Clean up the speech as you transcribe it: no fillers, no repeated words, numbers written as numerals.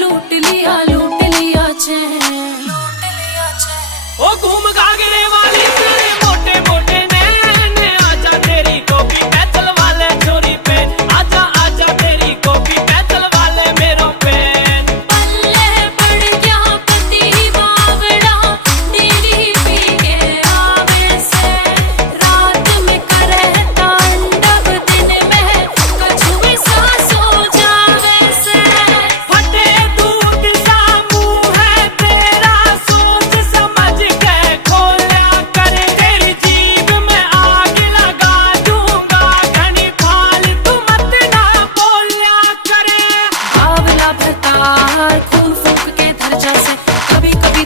लूट लिया चैन ओ घूम घाघरे वाली तेरे मोटे मोटे नैन आजा तेरी कॉपी पैदल वाले छोरी पे आजा आजा तेरी कॉपी पैदल वाले मेरो पे पल्ले पड़ गया पति बावड़ा तेरी पी के आवे से रात में करे तांडव दिन में कछुए सा सो जावे से फटे दूध सा मुंह है तेरा सोच समझ के खोला कर तेरी जीभ में आग लगा दूंगा घनी फालतू मत ना बोला करे बावला भरतार खून फूंक के धर जा से कभी कभी